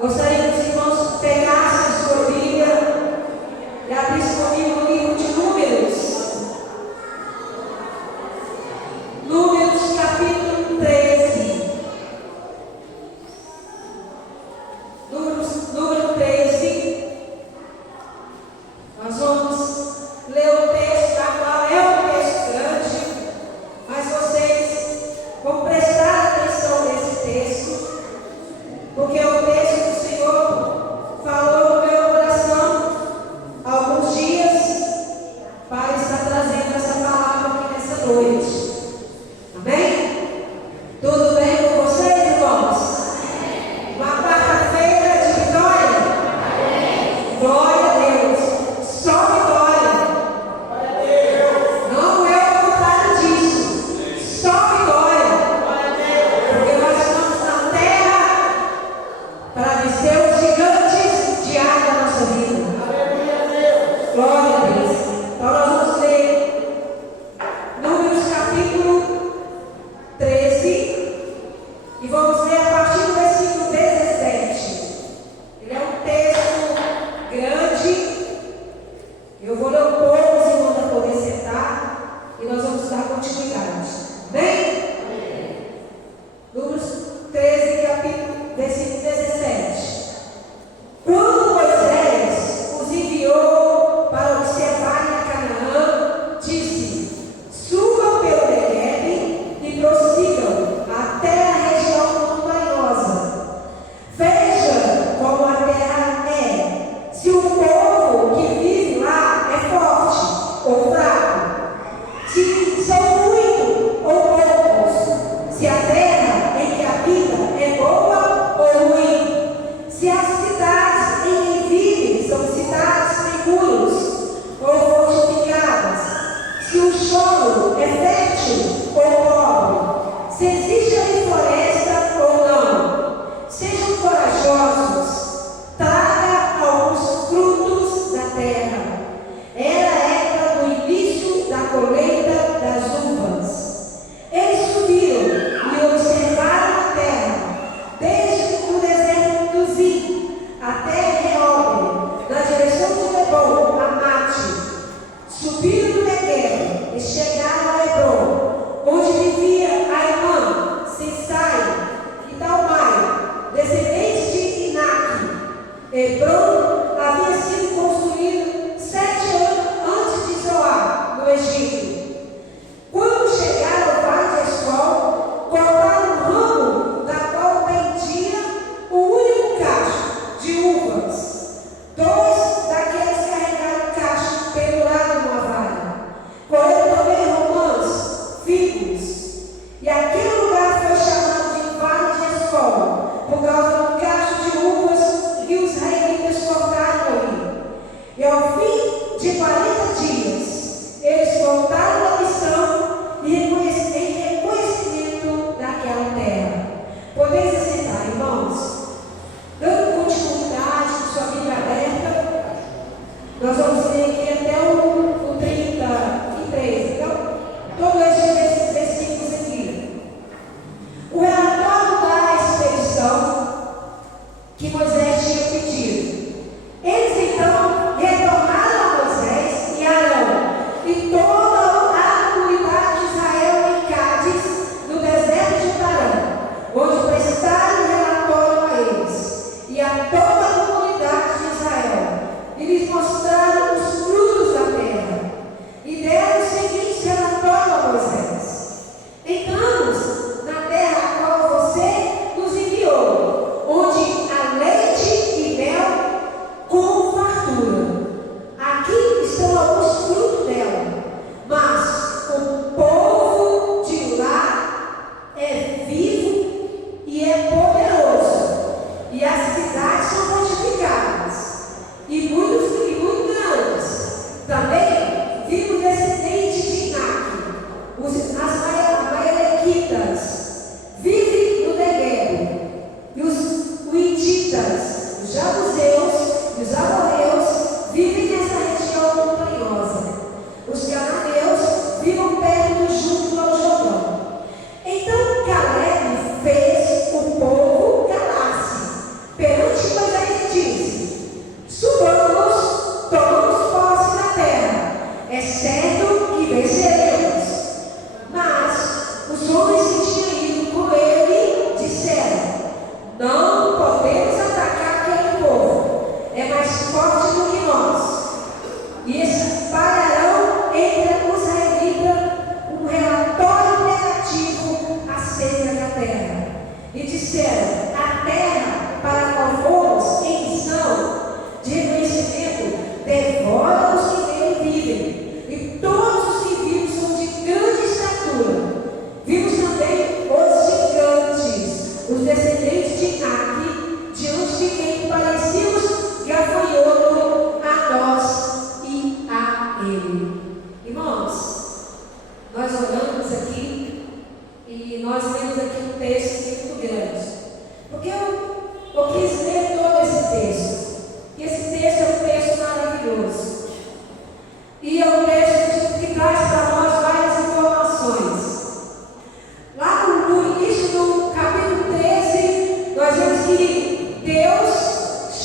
Gostaria que os irmãos pegassem a sua Bíblia e abrissem comigo no livro de Números. Números capítulo 13. Número 13. Nós vamos ler o texto, agora é um texto grande, mas vocês vão prestar atenção nesse texto, porque o texto do Senhor falou no meu coração há alguns dias para estar trazendo essa palavra aqui nessa noite. Amém? Tudo bem com vocês, irmãos? Uma quarta-feira de vitória? Glória a Deus. Só vitória. Não é o contrário disso. Só vitória. Porque nós estamos na terra para vencer os gigantes diários da nossa vida. Glória a Deus. Então nós vamos ler Números capítulo 13 e vamos ler a partir do versículo 17. Ele é um texto grande. Eu vou ler um pouco, os irmãos para poder sentar e nós vamos dar continuidade. Amém? Números 13, capítulo, versículo 17. Quando Moisés os enviou para observarem a Canaã, disse: subam pelo Neguebe e prossigam até a região montanhosa. Veja como a terra é, se o povo que vive lá é forte ou fraco, se são muito ou poucos, se a terra em que habita é boa ou ruim, se as cidades em que vivem são cidades seguras ou fortificadas, se o solo é fértil ou pobre, se existe ali floresta ou não. Sejam corajosos, traga alguns frutos da terra. Era a época do início da colheita das uvas. Eles subiram e observaram a terra, desde o deserto do Zim até Rehob, na direção de Lebon, a Mate. Subiram do Neguebe e chegaram a Hebron, onde vivia Aimã, Sisai e Talmai, descendentes de Inaque. Hebron havia sido construído 7 anos antes de Zoar, no Egito. Quando chegaram ao vale de Escol, cortaram um ramo da qual pendia o único cacho de uvas. 2 daqueles carregaram o cacho pendurado numa vara. Colheram também romãs, figos. E aquele lugar foi chamado de Vale de Escol, por causa do cacho de uvas que os israelitas cortaram ali. E ao fim de 40 dias, eles voltaram à missão em reconhecimento daquela terra. Podeis assentar, irmãos? Dando continuidade com sua Bíblia aberta, nós vamos ler aqui até o 33. Então, todos esses versículos aqui. O relatório da expedição que Moisés tinha pedido. Eles então retornaram a Moisés e Arão e toda a comunidade de Israel em Cádiz, no deserto de Parã, onde prestaram relatório a eles e a toda a comunidade de Israel, e lhes mostraram os frutos da terra, e deram o seguinte relatório a Moisés: entramos na terra a qual você nos enviou, onde há leite e mel com fartura. Aqui estão alguns frutos dela, mas o povo de lá é vivo e é poderoso, e as cidades são fortificadas, e muito grandes. Também vivem descendentes de Inaque, as Maialequitas, vivem no Neguebe, e os Uititas, os Jabuseus e os Amorreus vivem nessa região montanhosa. Os cananeus vivem perto junto ao Jordão. Então Caleb fez o povo calar-se perante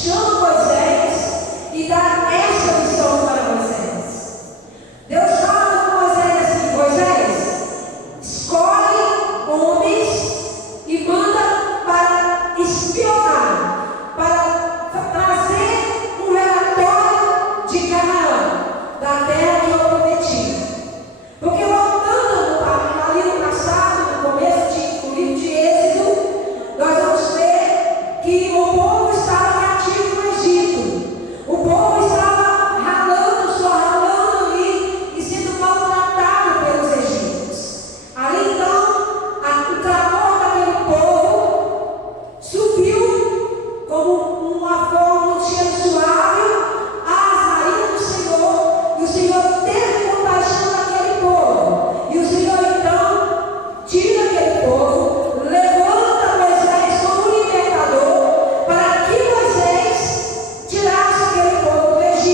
chama Moisés e dá essa missão para Moisés. Deus fala com Moisés assim: Moisés, escolhe homens e manda para espionar, para trazer um relatório de Canaã, da terra que eu prometi. Porque voltando ali no passado, no começo do livro de Êxodo, nós vamos ver que o povo estava cativo no Egito. O povo estava ralando, só ralando ali e sendo maltratado pelos egípcios. Ali então, o clamor daquele povo subiu como uma forma de cheiro suave às narinas do Senhor, e o Senhor teve compaixão daquele povo. E o Senhor então tira aquele povo, levanta Moisés como libertador, para que Moisés tirasse aquele povo do Egito.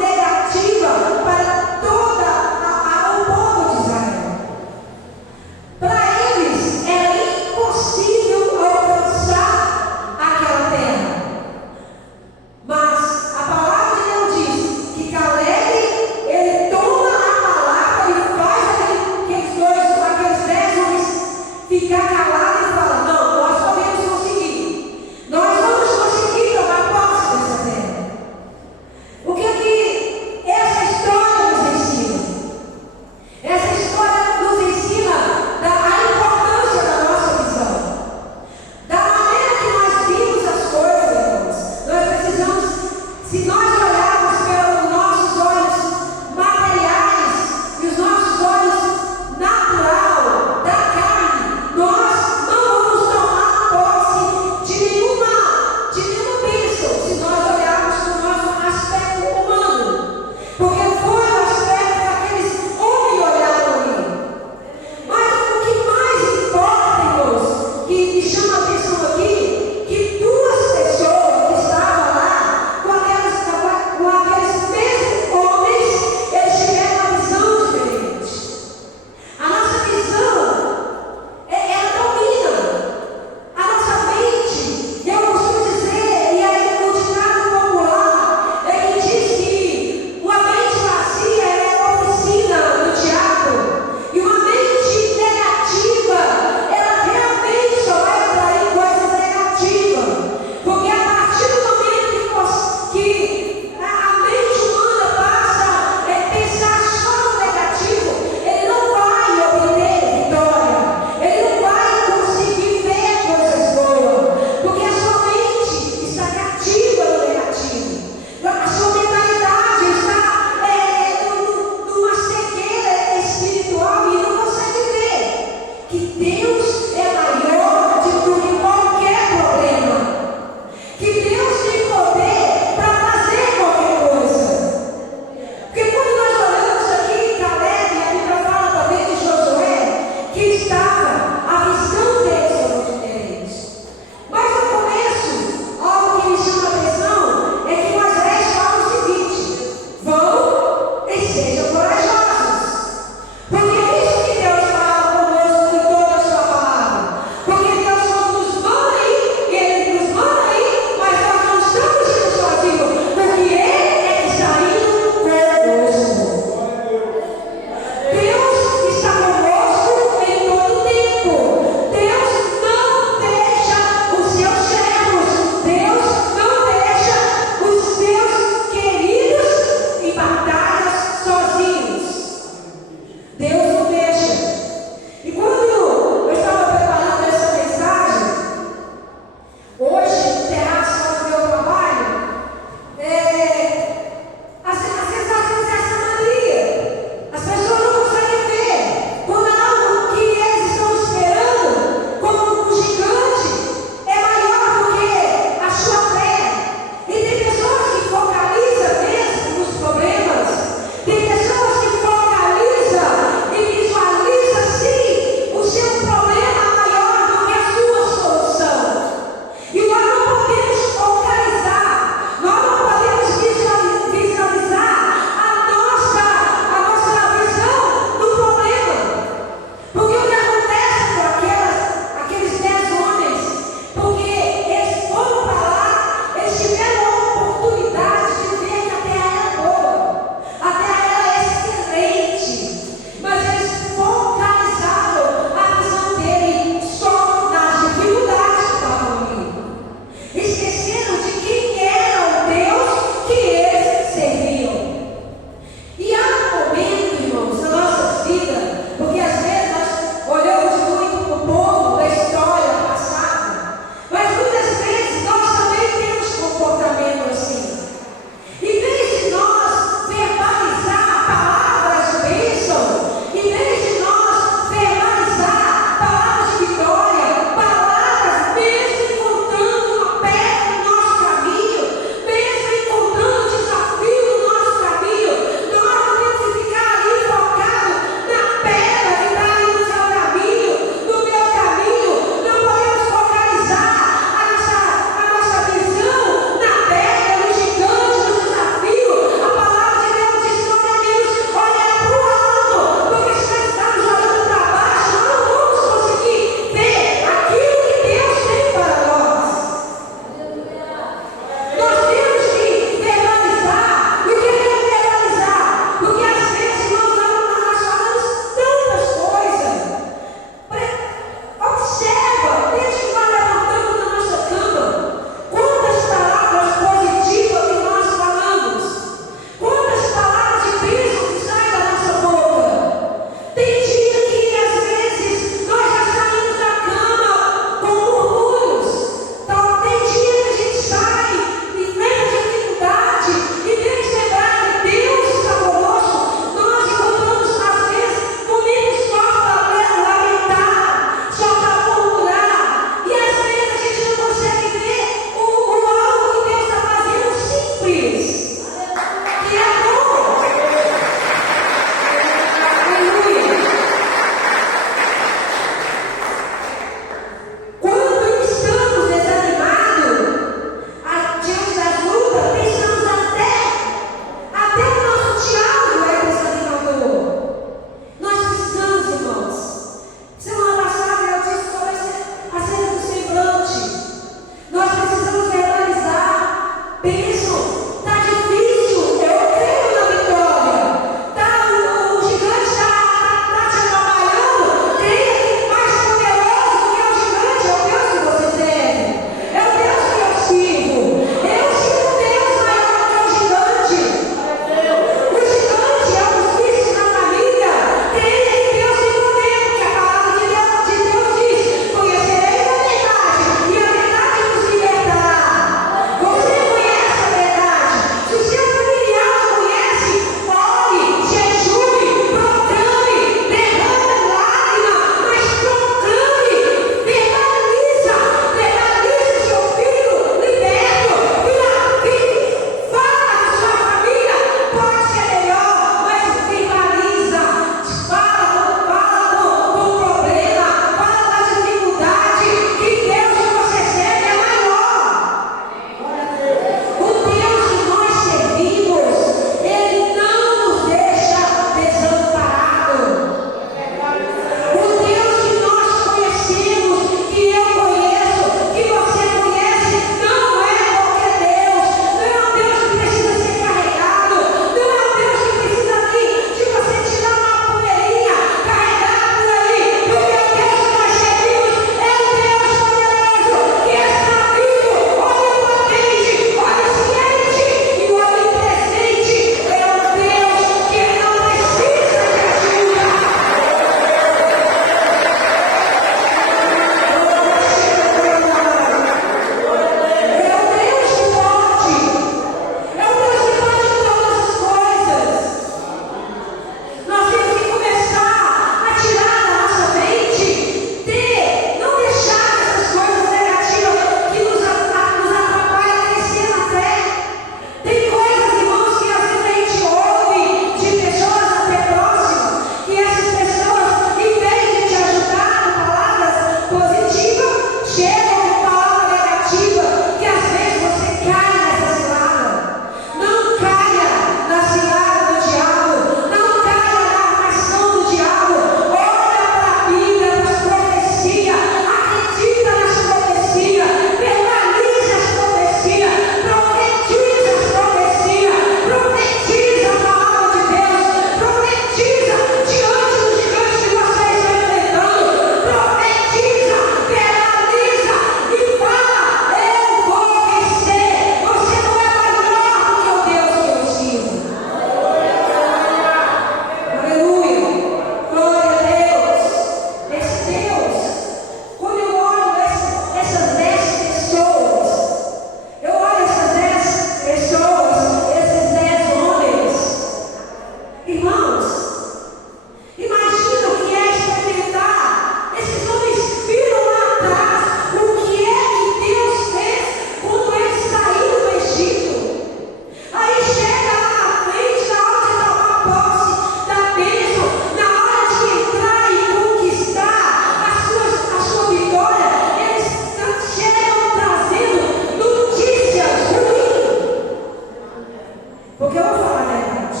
Porque eu vou falar a verdade.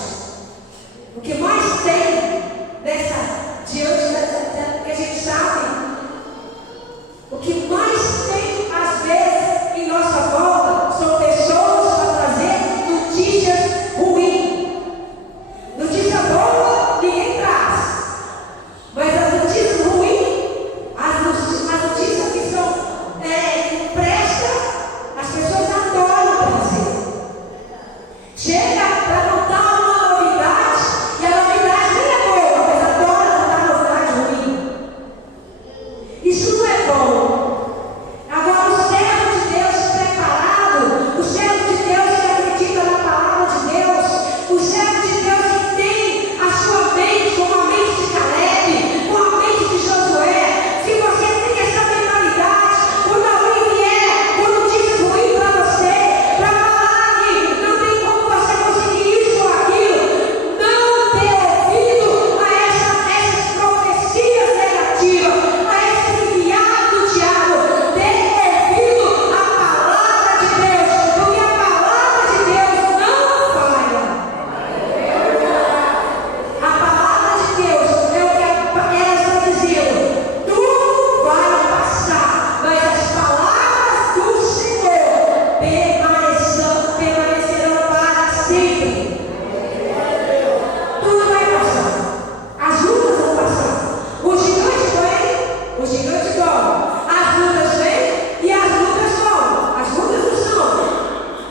O que mais tem diante dessa, que a gente sabe, o que mais tem, às vezes, em nossa volta, são pessoas para trazer notícias ruins. Notícia boa, ninguém traz. Mas as notícias ruins, as notícias que são que prestam, as pessoas adoram trazer. Chega para contar uma novidade, e a novidade nem é boa, mas adora contar novidade ruim. Isso não é bom. Agora, o servo de Deus preparado, o servo de Deus que acredita na palavra de Deus, o servo de Deus que tem a sua mente como a mente de Caleb, com a mente de Josué. Se você tem essa mentalidade, quando alguém vier com notícias ruins para você, para falar que não tem como você conseguir isso ou aquilo, não dê ouvido a essas profecias negativas, a esse enviado do diabo. Dê ouvido à palavra de Deus, porque a palavra de Deus não falha. A palavra de Deus é o que ela está dizendo. Tudo vai passar, mas as palavras do Senhor permanecerão para sempre. Tudo vai passar. As lutas vão passar. O gigante vem, o gigante dorme. As lutas vêm e as lutas vão. As lutas não são.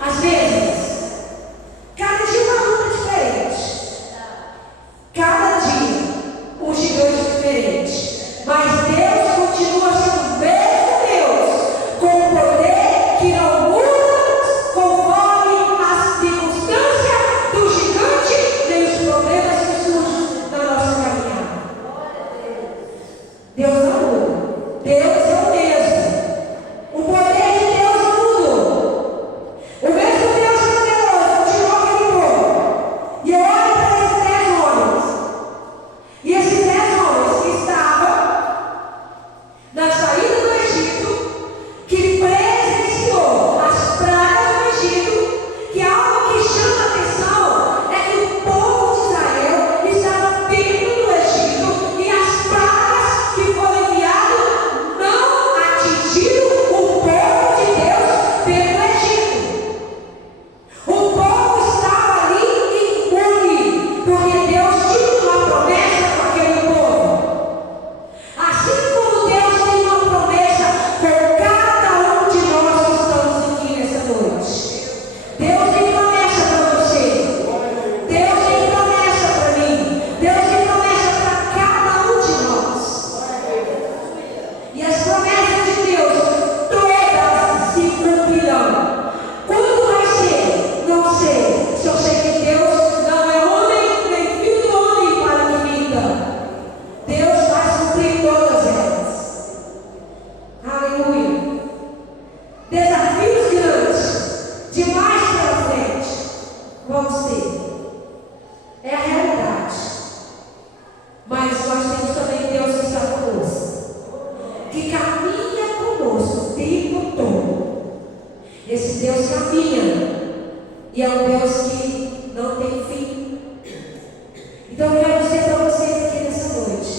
Às vezes, cada dia uma luta diferente. Cada dia um gigante diferente. Mas Deus continua sendo o mesmo Deus, com um poder que não muda conforme as circunstâncias do gigante nem os problemas que surgem na nossa caminhada. Deus não muda. Deus é o mesmo. O poder de Deus não mudou. O mesmo Deus poderoso continuou aquele povo. E eu olho para esses 10 homens. E esses 10 homens que estavam na saída do Egito, que presenciou as pragas do Egito, que algo que chama a atenção é que o povo de Israel estava dentro do Egito e as pragas que foram enviadas não atingiram o povo de Deus dentro do Egito. O povo estava ali imune, porque Deus tinha uma promessa com aquele povo. Assim como Deus tem uma promessa com cada um de nós que estamos aqui nessa noite. Deus tem promessa para você. Deus tem promessa para mim. Deus tem promessa para cada um de nós. E as promessas de Deus, todas se cumprirão. Quando vai ser? Não sei. Só sei que Deus não é homem, nem filho do homem para que minta. Deus vai cumprir todas elas. Aleluia. Desafios grandes, demais pela frente, vamos ter. É a realidade. Mas nós temos também Deus que está conosco, que caminha conosco o tempo todo. Esse Deus caminha, e é um Deus que não tem fim. Então eu quero dizer para vocês aqui nessa noite: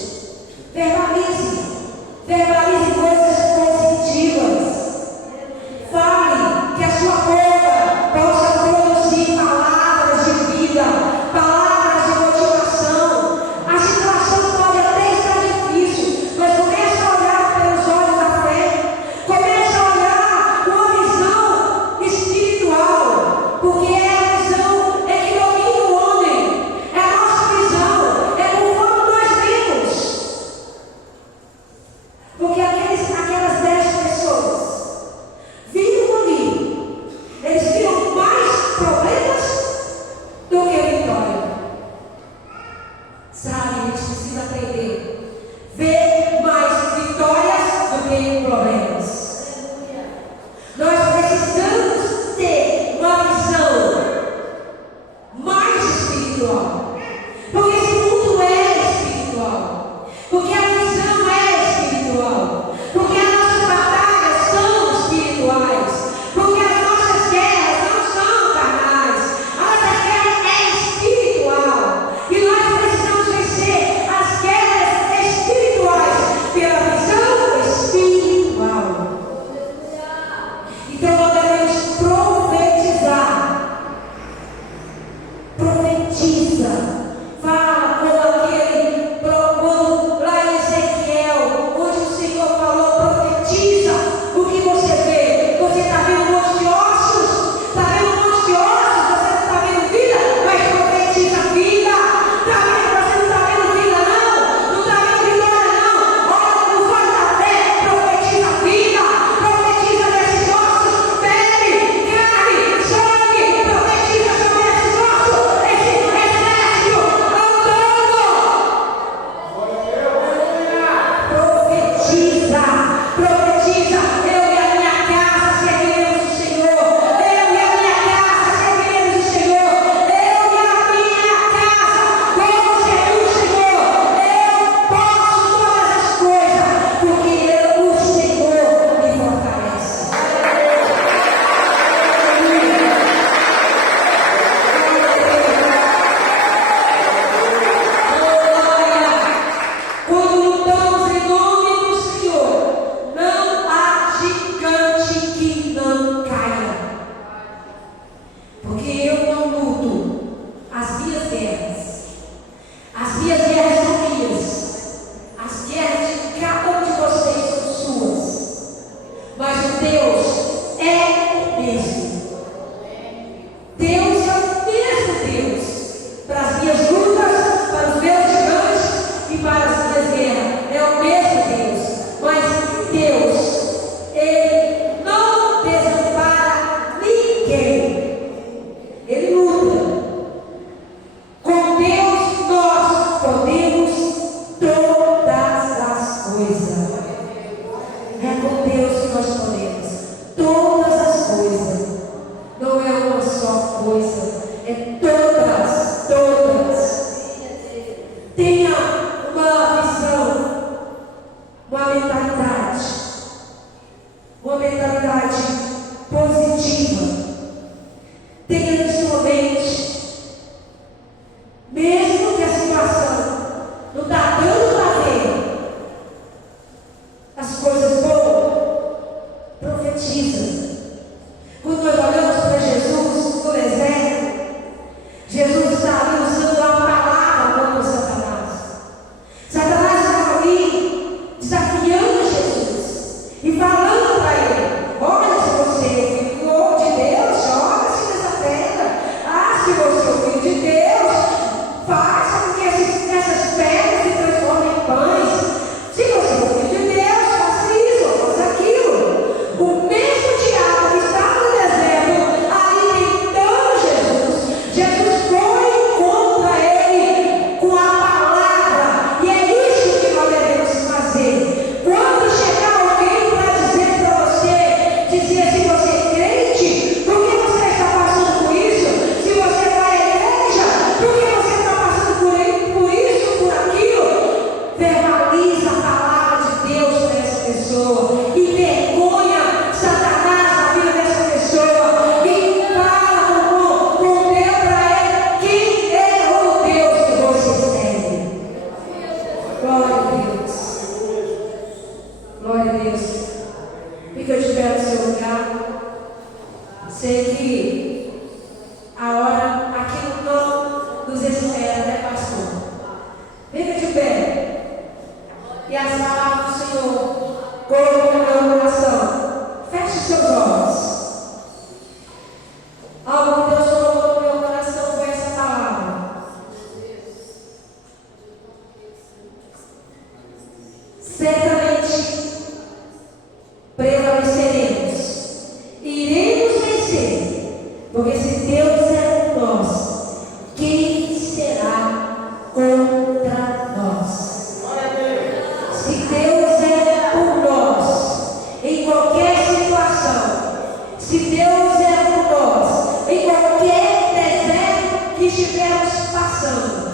verbalize coisas positivas. Fale que a sua boca possa produzir palavras de vida. Profetiza. Fala como aquele, quando lá em Ezequiel, onde o Senhor falou, profetiza o que você vê. Você está vendo um monte de ossos? Está vendo um monte de ossos? Você não está vendo vida? Mas profetiza a vida. Está vendo? Você não está vendo vida, não? Não está vendo vitória, não? Olha, no voz da fé, profetiza a vida. Profetiza desses ossos, pele, carne, sangue. Profetiza sobre esses ossos, esse exército andando. Profetiza, profetiza. Eu e a minha casa serviremos o Senhor. Eu e a minha casa serviremos o Senhor. Eu e a minha casa vamos servir o Senhor. Eu posso todas as coisas, porque o Senhor me fortalece. Quando lutamos em nome do Senhor, não há gigante que não caia. Porque eu não luto as minhas guerras. As minhas guerras são minhas. As guerras de cada um de vocês são suas. Mas o Deus é o mesmo. Deus é o mesmo Deus. Para as minhas lutas, para os meus gigantes e para as minhas guerras. É o mesmo Deus. Mas Deus, Ele não desampara ninguém. Ele luta. Com Deus nós podemos todas as coisas. É com Deus que nós podemos todas as coisas. Não é uma só coisa, é todas, todas. Tenha uma visão, uma mentalidade positiva. Tenha na sua mente, mesmo que a situação não está dando para ver as coisas boas, profetiza. Quando nós olhamos para Jesus no deserto, Jesus estava usando a palavra contra Satanás. Satanás estava ali desafiando Jesus e falando para ele: olha, se você é o filho de Deus, joga-se nessa pedra. Ah, se você é o filho de Deus, faça com que essas pedras se transformem em pães. Se você é o filho de Deus, faça isso, faça aquilo. O mesmo diabo que estava no deserto, ali tentando Jesus, Jesus foi contra ele com a palavra. E é isso que nós devemos fazer. Quando chegar alguém para dizer para você, dizer se você é crente, por que você está passando por isso? Se você vai à igreja, por que você está passando por isso, por aquilo? Verbaliza a palavra de Deus para essa pessoa. E vergonha Satanás na vida dessa pessoa. E fala com Deus para ele quem é o Deus que você serve. Glória a Deus. Glória a Deus. Fica de pé no seu lugar. Sei que a hora, aquilo não nos espera, né, pastor? Fica de pé. E as palavras do Senhor colocam no meu coração. Feche seus olhos. Algo que Deus colocou no meu coração foi essa palavra. Certamente prevaleceremos. Iremos vencer. Porque se Deus é por nós, quem será contra nós? Se Deus é por nós, em qualquer situação, se Deus é por nós, em qualquer deserto que estivermos passando,